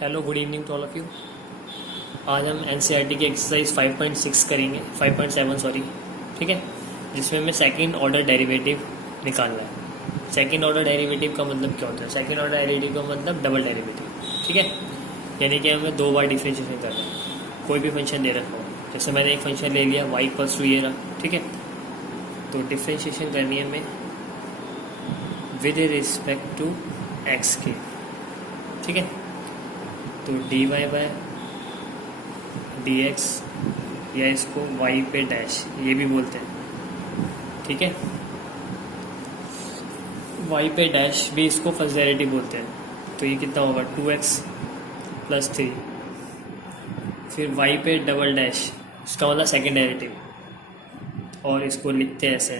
Hello, good evening to all of you. आज हम NCERT की एक्सरसाइज 5.6 करेंगे, 5.7 सॉरी, ठीक है, जिसमें हमें सेकंड ऑर्डर डेरिवेटिव निकालना है। सेकंड ऑर्डर डेरिवेटिव का मतलब क्या होता है? सेकंड ऑर्डर डेरिवेटिव का मतलब डबल डेरिवेटिव, ठीक है। यानी कि हमें दो बार डिफरेंशिएशन करना है। कोई भी फंक्शन दे रखा हो, जैसे मैंने एक फंक्शन ले लिया y = ये रहा, ठीक है। तो डिफरेंशिएशन करनी है हमें विद रिस्पेक्ट टू एक्स के, ठीक है। तो dy बाय डी एक्स, या इसको y पे डैश ये भी बोलते हैं, ठीक है। y पे डैश भी इसको फर्स्ट डेरिवेटिव बोलते हैं। तो ये कितना होगा 2x + 3। फिर y पे डबल डैश, इसका मतलब सेकेंड डेरिवेटिव, और इसको लिखते हैं ऐसे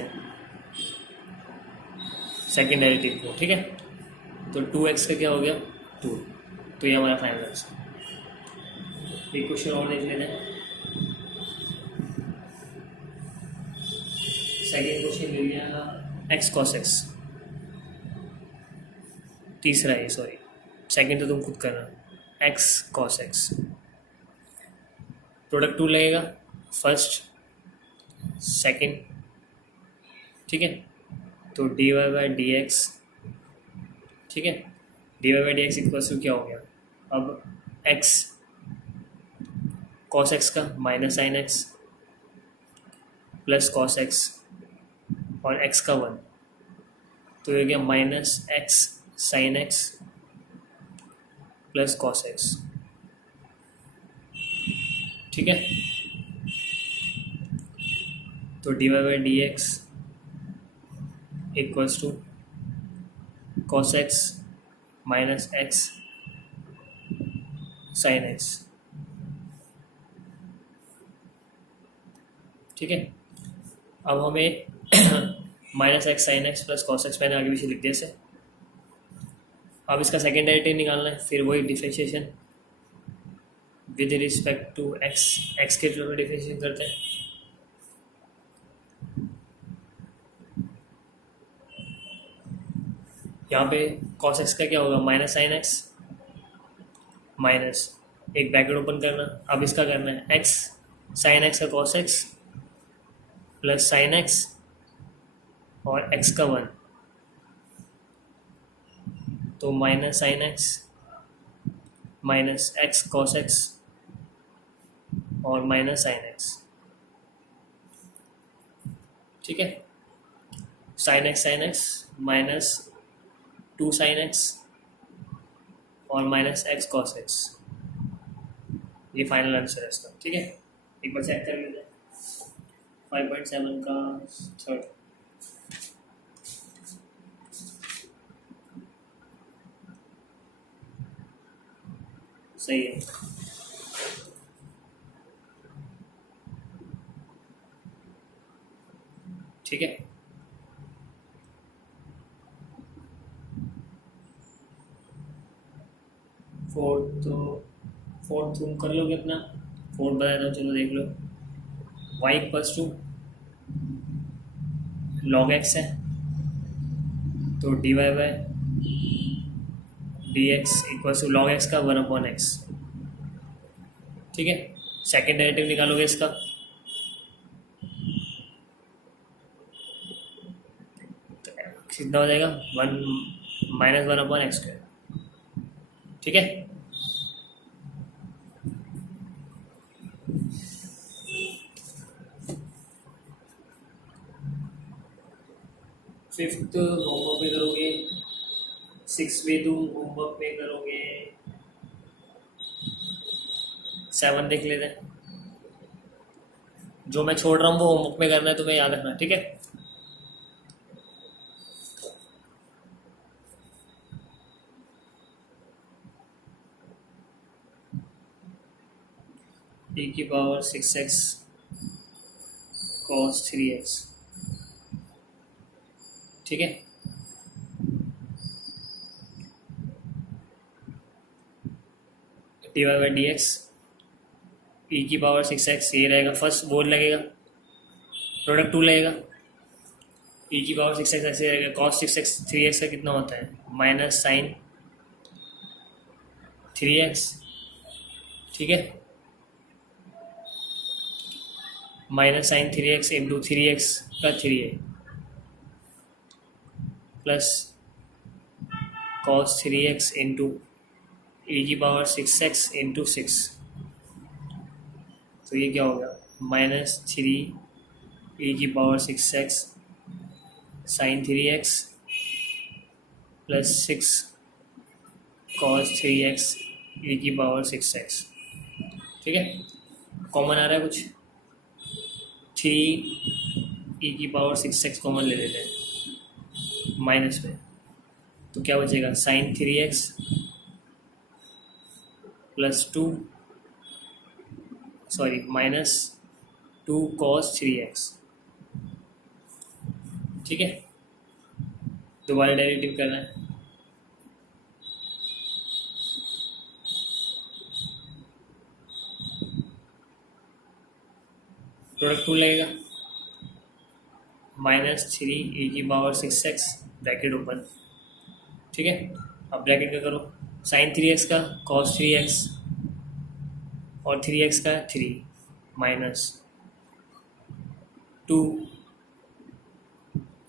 सेकेंड डेरिवेटिव को, ठीक है। तो 2x का क्या हो गया 2। तो ये हमारा फाइनल आंसर। एक क्वेश्चन और देख लेते हैं। सेकेंड क्वेश्चन ले लिया x cos x। तीसरा है, सॉरी, सेकेंड तो तुम खुद करना। x cos x प्रोडक्ट टू लगेगा, फर्स्ट सेकेंड, ठीक है। तो dy बाय डी एक्स, ठीक है। dy by d x equal to क्या हो गया अब x cos x का minus sine x plus cos x और x का 1। तो ये गया minus x sine x plus cos x, ठीक है। तो dy by d x equals to cos x minus x sine x, ठीक है। अब हमें minus x sine x plus cos x मैंने आगे पीछे लिख दिया से। अब इसका सेकेंड डेरिवेटिव निकालना है, फिर वही differentiation with respect to x, x के थ्रू डिफरेंशिएशन करते हैं। यहाँ पे कॉस एक्स का क्या होगा माइनस साइन एक्स, माइनस एक ब्रैकेट ओपन करना। अब इसका करना है एक्स साइन एक्स का cos x plus sine x और x का 1, तो minus sine x minus x cos x और माइनस साइन एक्स, ठीक है। Sine x minus 2 sine x और माइनस x cos x, ये फाइनल आंसर है इसका, ठीक है। एक बार चेक कर लेते हैं 5.7 का थर्ड। सही है। ठीक है, फोर्थ तुम कर लोगे अपना। फोर्थ बताया था, चलो देख लो। y equals to log x है, तो dy by d x equals to log x का 1/x, ठीक है। सेकेंड डेरिवेटिव निकालोगे इसका, तो कितना हो जाएगा 1 माइनस 1/x², ठीक है। फिफ्थ होमवर्क में करोगे, सिक्स भी तुम होमवर्क में करोगे, 7 देख लेते हैं। जो मैं छोड़ रहा हूँ वो होमवर्क में करना है, तुम्हें याद रखना, ठीक है। e⁻⁻⁶ cos 3x, ठीक है। dy by d x e⁻⁶x, ये रहेगा फर्स्ट, बोल लगेगा, प्रोडक्ट टू लगेगा। e⁻⁶x ऐसे रहेगा, cos 6x 3x का कितना होता है माइनस साइन 3x, ठीक है, minus sign 3x into 3x का 3a plus cos 3x into e की पावर 6x इंटू 6। तो ये क्या हो गया, -3 e की power 6x sine 3x plus 6 cos 3x e की पावर 6x। ठीक है, कॉमन आ रहा है कुछ, 3 e की पावर 6x कॉमन ले लेते हैं माइनस में, तो क्या बचेगा, sine 3x plus 2 sorry minus 2 cos 3x। ठीक है, दोबारा डेरिवेटिव करना है, प्रोडक्ट टू लगेगा, -3 e की पावर 6x ब्रैकेट ओपन। ठीक है, अब ब्रैकेट का करो, साइन 3x का कॉस 3x और 3x का 3 minus 2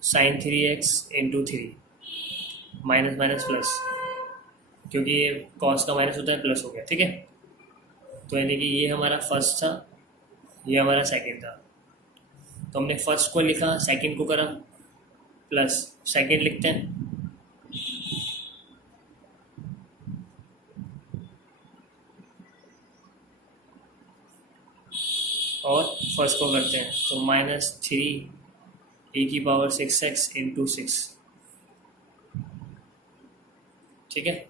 sine 3x into 3 minus minus plus, क्योंकि ये कॉस का माइनस होता है प्लस हो गया। ठीक है, तो यानी कि ये हमारा फर्स्ट था, ये हमारा सेकंड था, तो हमने फर्स्ट को लिखा, सेकंड को करा, प्लस सेकंड लिखते हैं और फर्स्ट को करते हैं, तो -3 e की पावर 6x इंटू 6। ठीक है,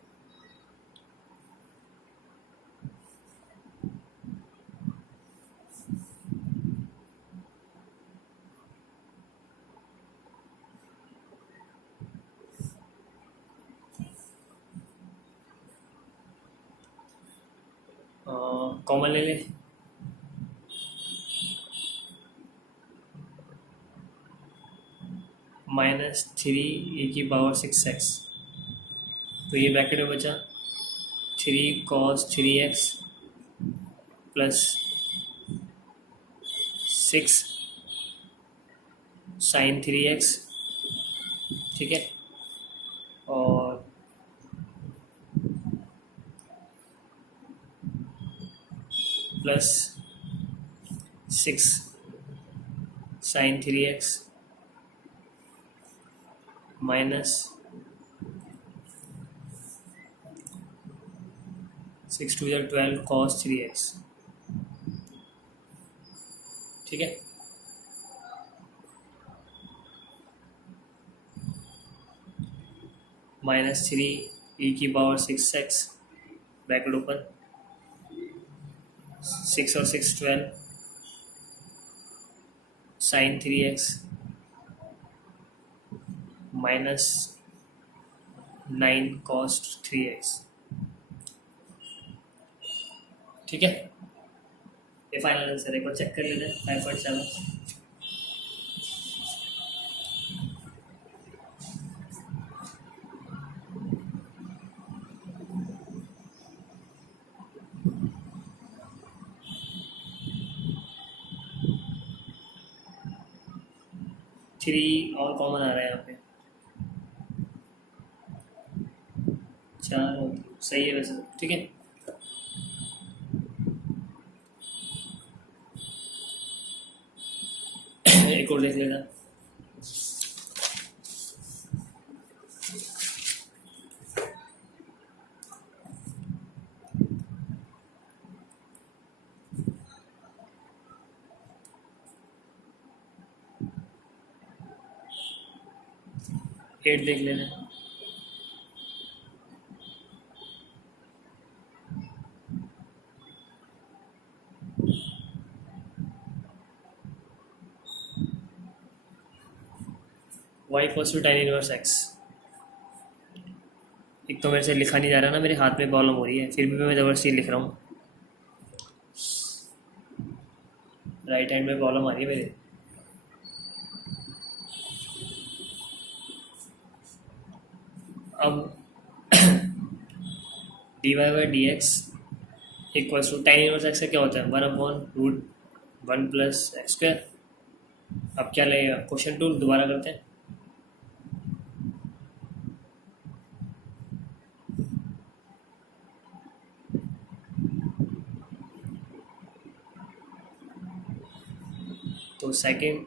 कॉमन ले ले, -3 e की पावर 6x, तो ये ब्रैकेट में बचा 3 cos 3x plus 6 sign 3x। ठीक है, और plus 6 sign 3x minus 6 2 12 cos 3x। ठीक है, -3 e की पावर 6x ब्रैकेट ओपन, 6 और 6 12 sign 3x minus 9 cos 3x। ठीक है, ये फाइनल आंसर एक बार चेक कर लेते हैं, 5.7। थ्री और कॉमन आ रहा है यहाँ पे, 4 और सही है वैसे। ठीक है, एक और देख लेना, एट देख लेना, y equals to tan inverse x। एक तो मेरे से लिखा नहीं जा रहा ना, मेरे हाथ में प्रॉब्लम हो रही है, फिर भी मैं ज़बरदस्ती लिख रहा हूँ, राइट हैंड में प्रॉब्लम आ रही है मेरे। अब dy/dx equals to tan inverse x का क्या होता है 1/√1 + x²। अब क्या लगेगा, क्वेश्चन 2 दोबारा करते हैं। तो second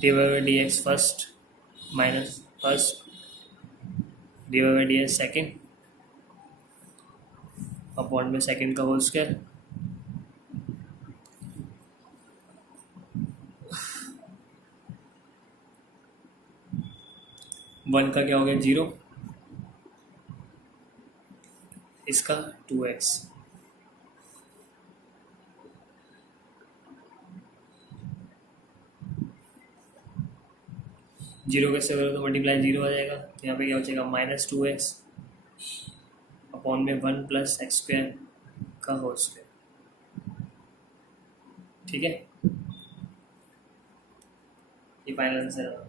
dy/dx first minus first dy/dx second upon में सेकेंड का होल स्क्वायर। वन का क्या हो गया 0, इसका 2x। जीरो कैसे करो तो मल्टीप्लाई 0 आ जाएगा, तो यहाँ पे क्या बचेगा -2x अपॉन में 1 + x² का होल स्क्वायर। ठीक है, ये फाइनल आंसर है।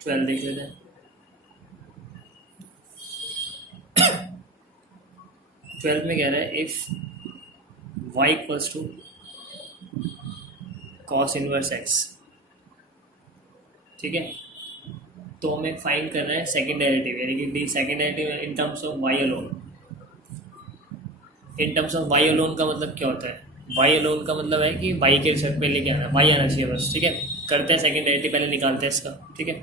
12 देख लेते हैं। 12 में कह रहा है if y equals to cos inverse x। ठीक है, तो हमें फाइंड करना है सेकेंड डेरिवेटिव, यानी कि second derivative in terms of y alone. In terms of y alone का मतलब क्या होता है, y अलोन का मतलब है कि y के रिजल्ट पे लेके आना, y आना चाहिए बस। ठीक है, करते हैं सेकेंड डेरिवेटिव, पहले निकालते हैं इसका। ठीक है,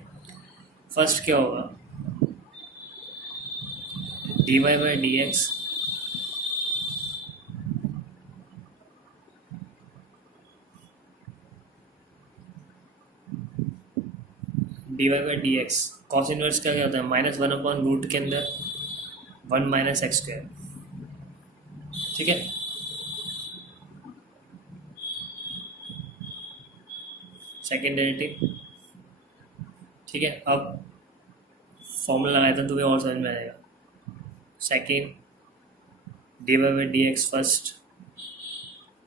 फर्स्ट क्या होगा dy/dx dy/dx कॉस इनवर्स का क्या होता है -1/रूट के अंदर 1 - x²। ठीक है, सेकेंड डेरिवेटिव। ठीक है, अब फॉर्मूला लगाया था तुम्हें और समझ में आएगा। Second dy/dx first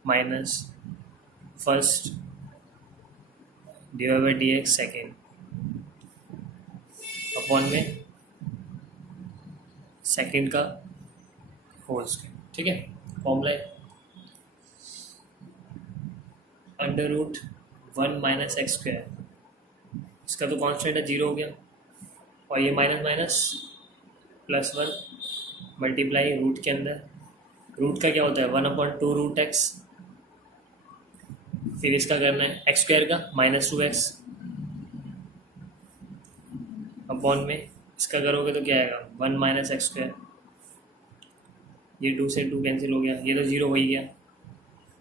minus first dy/dx second upon में सेकेंड का होल स्क्वायर। ठीक है, फॉर्मूला √1 - x²। इसका तो कांस्टेंट है 0 हो गया, और ये माइनस माइनस +1 मल्टीप्लाई रूट के अंदर, रूट का क्या होता है 1/2√x। फिर इसका करना है x² का -2x अपॉन में इसका करोगे तो क्या आएगा 1 - x²। ये 2 से 2 कैंसिल हो गया, ये तो 0 हो ही गया,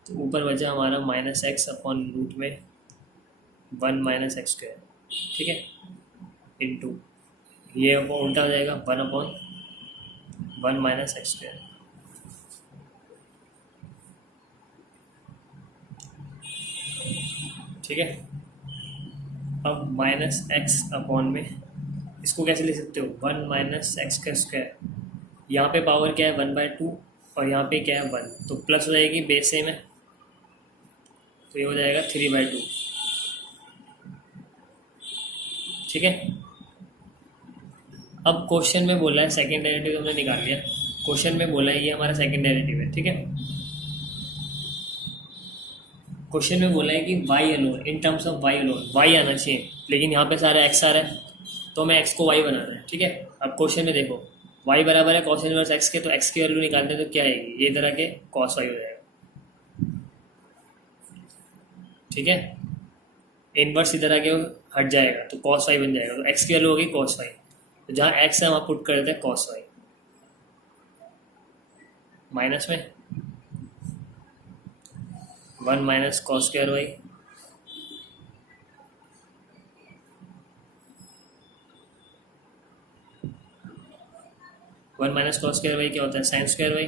तो ऊपर बचा हमारा -x अपॉन रूट में 1 - x²। ठीक है, इनटू ये अपॉन उल्टा हो जाएगा 1/1 - x²। ठीक है, अब -x अपॉन में इसको कैसे लिख सकते हो 1 - x का स्क्वायर। यहाँ पे पावर क्या है 1/2 और यहाँ पे क्या है 1, तो प्लस हो जाएगी, बेस सेम है, तो ये हो जाएगा 3/2। ठीक है, अब क्वेश्चन में बोला है सेकेंड डेरिवेटिव हमने निकाल लिया। क्वेश्चन में बोला है ये हमारा सेकेंड डेरिवेटिव है। ठीक है, क्वेश्चन में बोला है कि y alone, in terms of y alone y आना चाहिए, लेकिन यहाँ पे सारा x आ रहा है, तो हमें x को y बनाना है। ठीक है, अब क्वेश्चन में देखो y बराबर है cos इनवर्स x के, तो x की वैल्यू निकालते हैं तो क्या आएगी, ये तरह के cos y हो जाएगा। ठीक है, इनवर्स इधर आके हट जाएगा तो cos y बन जाएगा, तो x की वैल्यू होगी cos y, तो जहाँ x है वहाँ पुट कर देते हैं cos y, माइनस में 1 - cos² y। 1 - cos² y क्या होता है sin² y।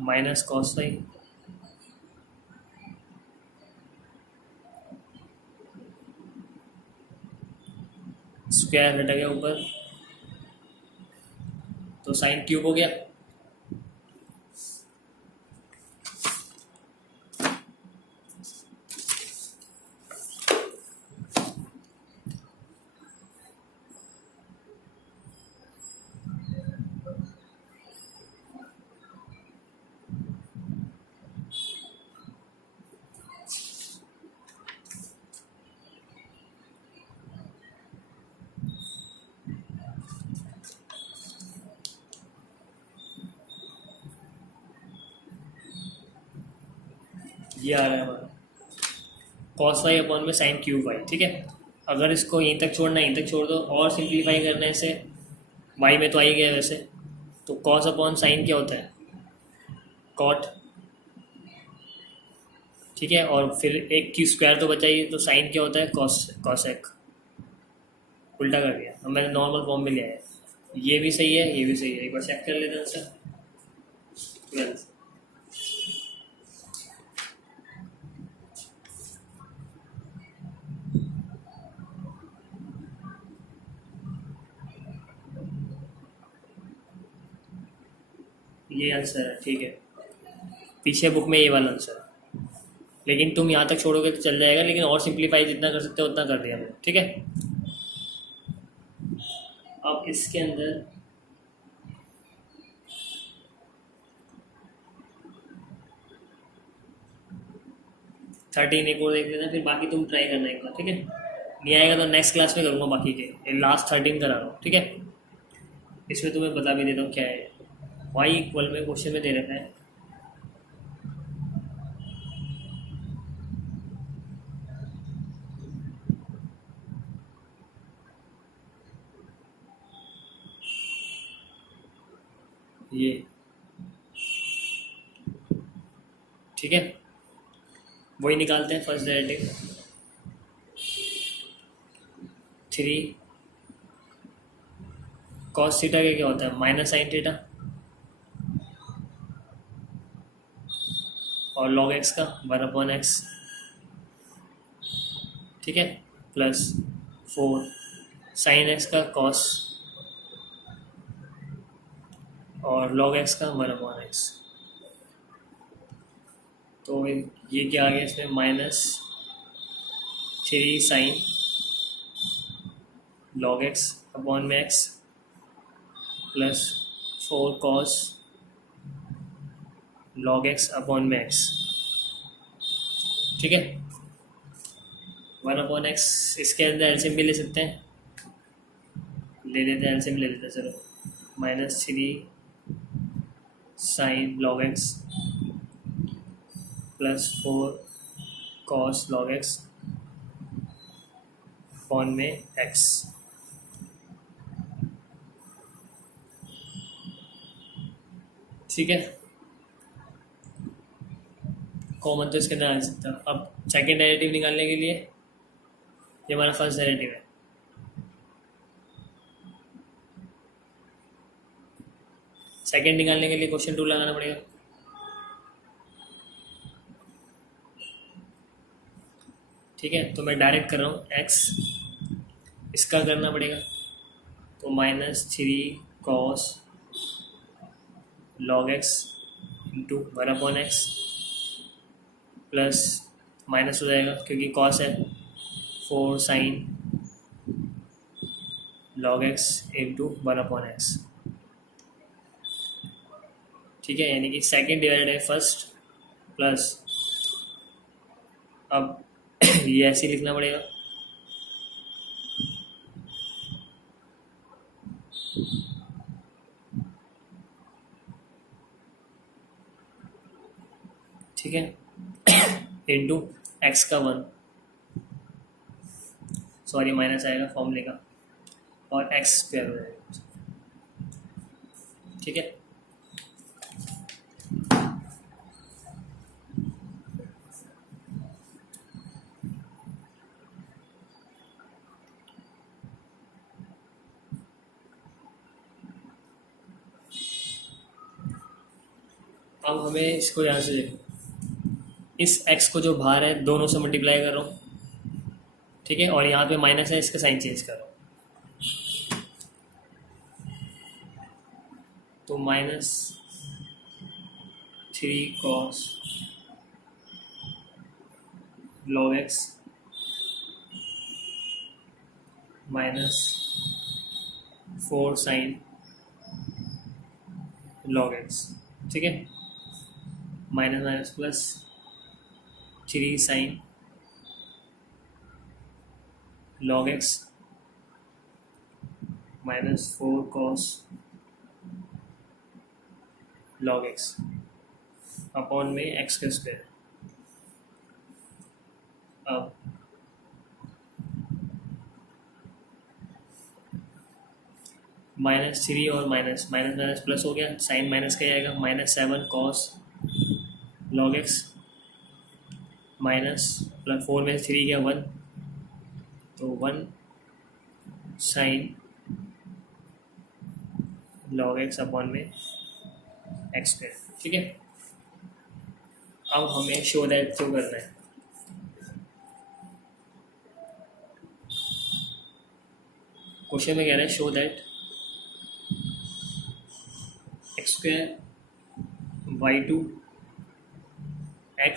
Minus cos y square हट गया ऊपर, तो साइन क्यूब हो गया। ये आ रहा है हमारा कॉस वाई अपॉन में साइन क्यूब वाई, ठीक है। अगर इसको यहीं तक छोड़ना है यहीं तक छोड़ दो, और सिंप्लीफाई करना है इसे, वाई में तो आ ही गया वैसे, तो कॉस अपॉन साइन क्या होता है, कॉट, ठीक है। और फिर एक की स्क्वायर तो बचा ही, तो साइन क्या होता है, कॉस, कॉसेक, उल्टा कर दिया। अब मैंने नॉर्मल फॉर्म में लिया है, ये भी सही है ये भी सही है, एक बार चेक कर लेते हैं सर। 12 ये आंसर है, ठीक है। पीछे बुक में ये वाला आंसर है, लेकिन तुम यहाँ तक छोड़ोगे तो चल जाएगा, लेकिन और सिंप्लीफाई जितना कर सकते हो उतना कर दिया मैंने, ठीक है। अब इसके अंदर थर्टीन एक और देख लेना, फिर बाकी तुम ट्राई करना एक बार, ठीक है। नहीं आएगा तो नेक्स्ट क्लास में करूँगा बाकी के, लास्ट 13 करा रहा हूँ, ठीक है। इसमें तुम्हें बता भी देता हूँ क्या है। वाई इक्वल में क्वेश्चन में दे रखा है ये, ठीक है। वही निकालते हैं फर्स्ट डेरिवेटिव, 3 कॉस थीटा का क्या होता है, माइनस साइन थीटा, और लॉग एक्स का 1/x, ठीक है, प्लस 4 साइन एक्स का कॉस, और लॉग एक्स का 1/x। तो ये क्या आ गया इसमें, -3 साइन लॉग एक्स अपॉन में x, plus 4 cos log x upon में एक्स, ठीक है। 1/x, इसके अंदर एलसीएम भी ले सकते हैं, ले लेते हैं, एलसीएम ले लेते हैं, चलो। -3 sign log x plus 4 cos log x upon में एक्स, ठीक है। कॉमन तो इसके अंदर आ सकता है। अब सेकेंड डेरिवेटिव निकालने के लिए, ये हमारा फर्स्ट डेरिवेटिव है, सेकेंड निकालने के लिए क्वेश्चन टू लगाना पड़ेगा, ठीक है। तो मैं डायरेक्ट कर रहा हूँ, एक्स इसका करना पड़ेगा, तो -3 cos log x into 1/x, plus minus हो जाएगा क्योंकि कॉस है, 4 sign log x into 1/x, ठीक है। यानी कि सेकेंड डिवाइडेड है फर्स्ट, प्लस अब ये ऐसे ही लिखना पड़ेगा, ठीक है, इंटू एक्स का 1, सॉरी माइनस आएगा फॉर्मूले का, और एक्स स्क्वायर हो जाएगा, ठीक है। अब हमें इसको यहाँ से देखो, इस x को जो बाहर है दोनों से मल्टीप्लाई कर रहा हूँ, ठीक है, और यहाँ पे माइनस है, इसका साइन चेंज कर रहा हूँ, तो -3 cos log x -4 sin log x, ठीक है, minus minus plus 3 sin log x -4 cos log x upon में x का स्क्वायर। अब -3 और माइनस माइनस माइनस प्लस हो गया, साइन माइनस का आएगा, -7 cos log x minus plus 4 में 3 गया 1, तो 1 sin log x अपॉन में x स्क्वायर, ठीक है। अब हमें शो दैट शो करना है। क्वेश्चन में कह रहा है show that x square y2 x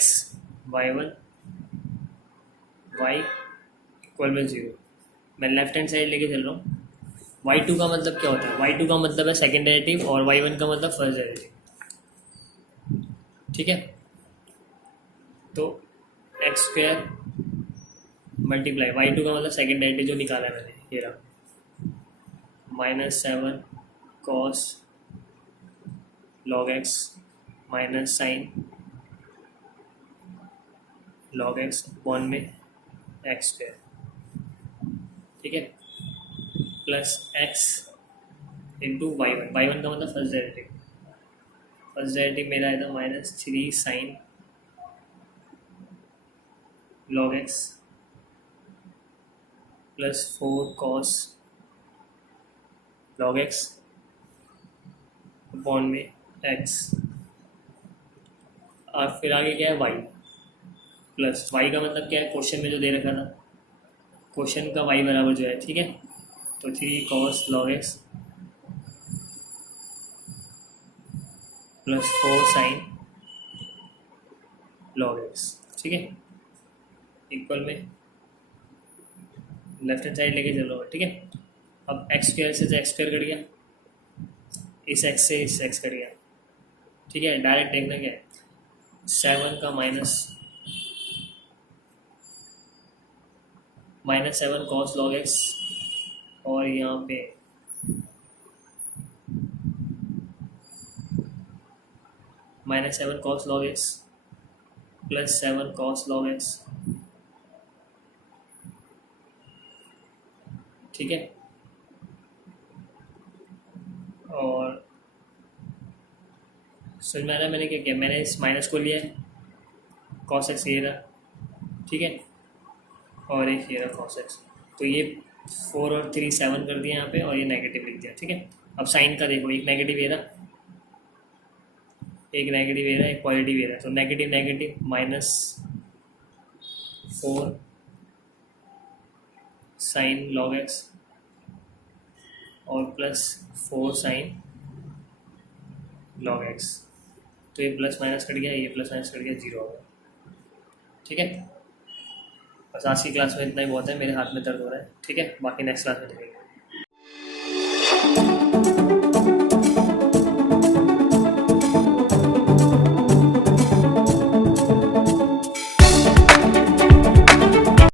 y1 y equal में 0। मैं लेफ्ट हैंड साइड लेके चल रहा हूँ। y2 का मतलब क्या होता है? y2 का मतलब है सेकेंड डेरिवेटिव और y1 का मतलब फर्स्ट डेरिवेटिव, ठीक है। तो एक्स स्क्वायर मल्टीप्लाई y2 का मतलब सेकेंड डेरिवेटिव जो निकाला है मैंने, ये रहा, -7 cos log x minus sine log x upon में एक्स स्क्वायर, ठीक है, plus x into y1। y1 का मतलब फर्स्ट डेरिवेटिव, फर्स्ट डेरिवेटिव मेरा आया था -3 sin log x plus 4 cos log x upon में x। और फिर आगे क्या है y, प्लस y का मतलब क्या है, क्वेश्चन में जो दे रखा था, क्वेश्चन का y बराबर जो है, ठीक है, तो 3 cos log x plus 4 sin log x, ठीक है, इक्वल में लेफ्ट हैंड साइड लेके चलो, ठीक है। अब एक्स स्क्वायर से एक्स स्क्वायर कट गया, इस एक्स से इस एक्स कट गया, ठीक है। डायरेक्ट देखना क्या है, 7 का -7 cos log x और यहाँ पे -7 cos log x plus 7 cos log x, ठीक है। और समझ में आ रहा है मैंने क्या किया, मैंने इस माइनस को लिया है, cos x ये रहा, ठीक है, और एक ये रहा cos x, तो ये 4 और 3 7 कर दिया यहाँ पे, और ये नेगेटिव लिख दिया, ठीक है। अब साइन का देखो, एक नेगेटिव ये रहा, एक नेगेटिव ये रहा, एक पॉजिटिव ये रहा, तो negative negative -4 sin log x और प्लस 4 sin log x, तो ये प्लस माइनस कट गया, ये प्लस माइनस कट गया, 0 हो गया, ठीक है। बस आज की क्लास में इतना ही बहुत है, मेरे हाथ में दर्द हो रहा है, ठीक है, बाकी नेक्स्ट क्लास में देखेंगे।